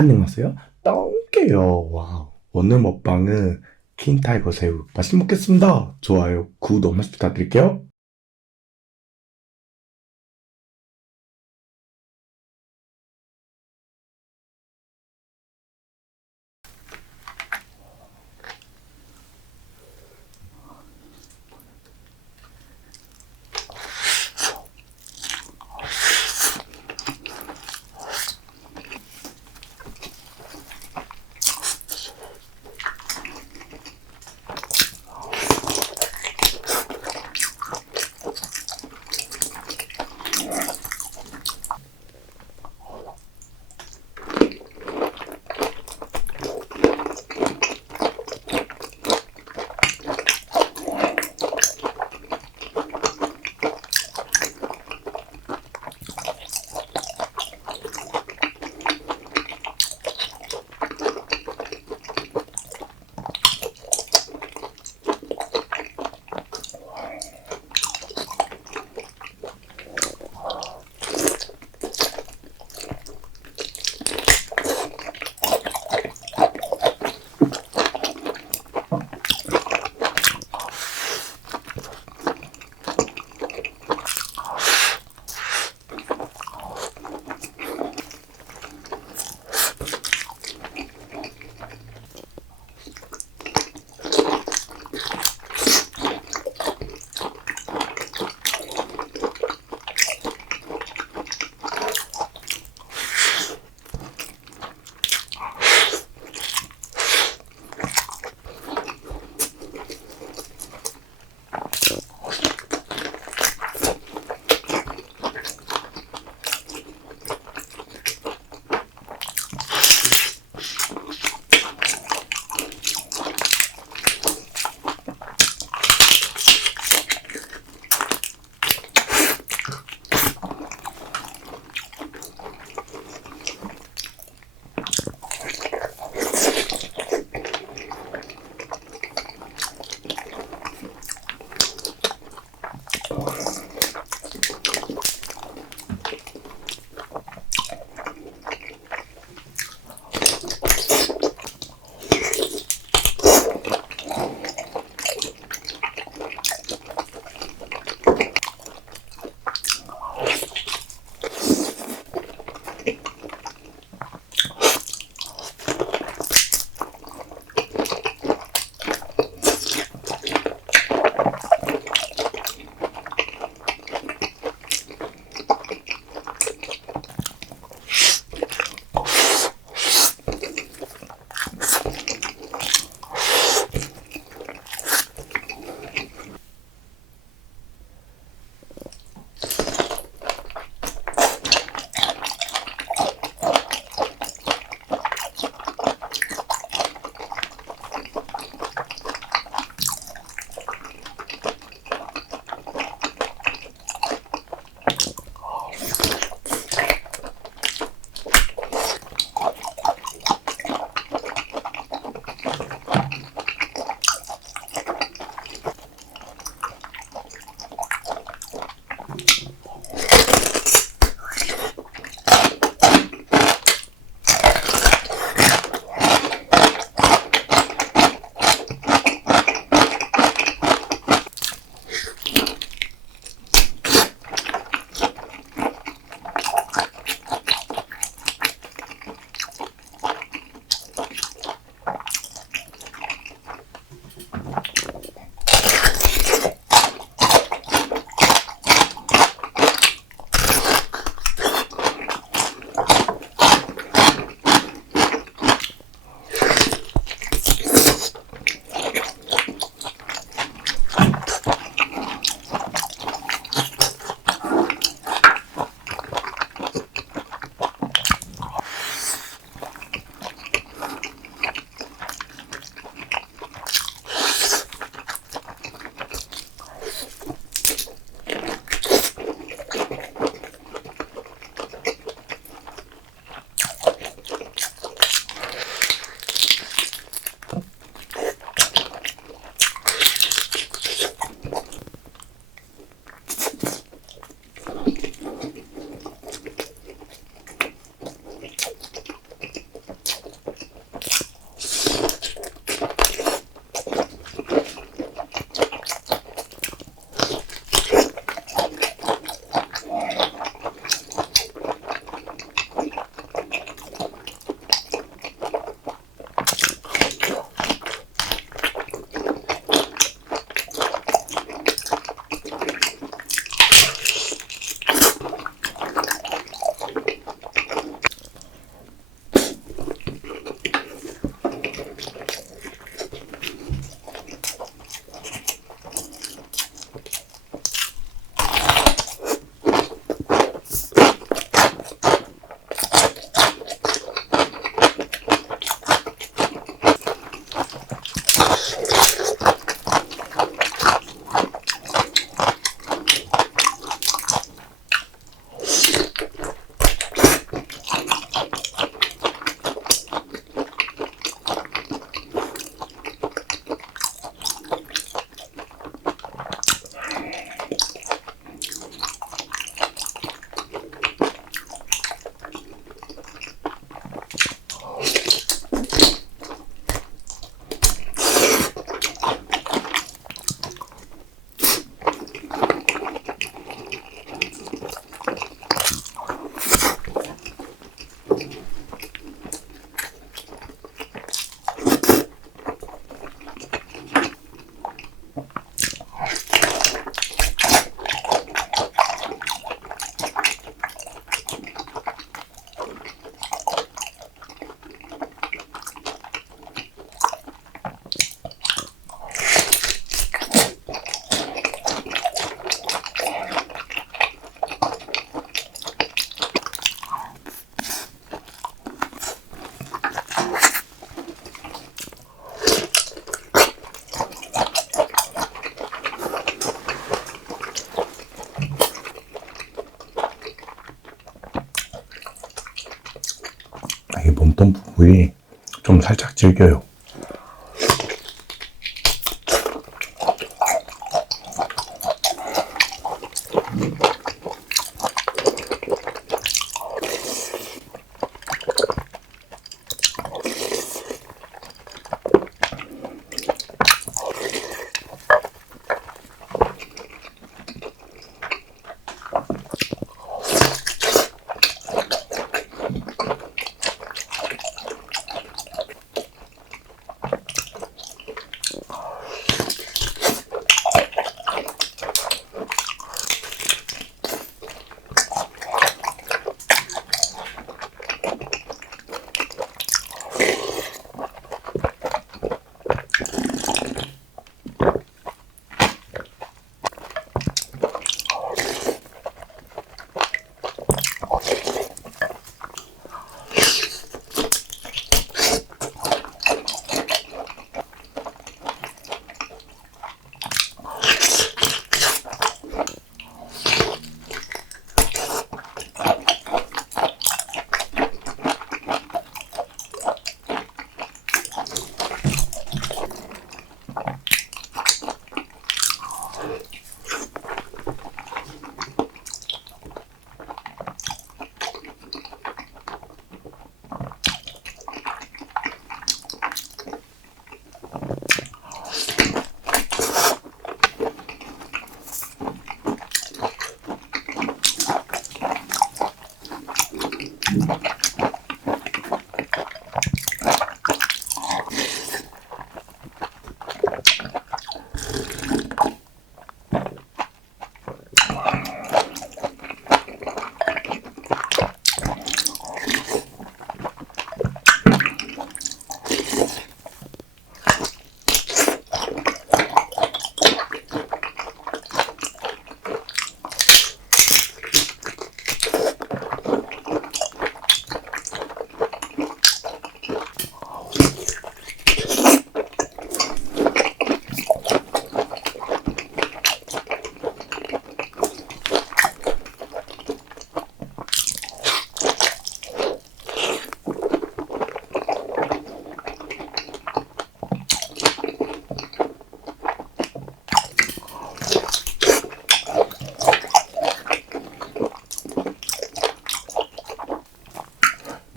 안녕하세요. 똥게요. 와우. 오늘 먹방은 킹타이거 새우. 맛있게 먹겠습니다. 좋아요, 구독 한 번씩 부탁드릴게요. 이 몸통 부분이 좀 살짝 질겨요.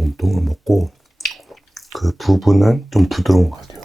몸통을 먹고 그 부분은 좀 부드러운 것 같아요.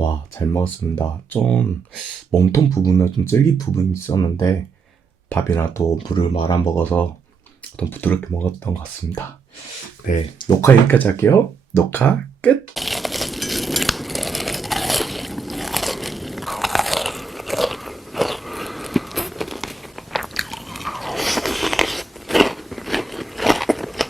와, 잘 먹었습니다. 좀 몸통 부분은 좀 질긴 부분이 있었는데 밥이랑 또 물을 말아 먹어서 좀 부드럽게 먹었던 것 같습니다. 네, 녹화 여기까지 할게요. 녹화 끝!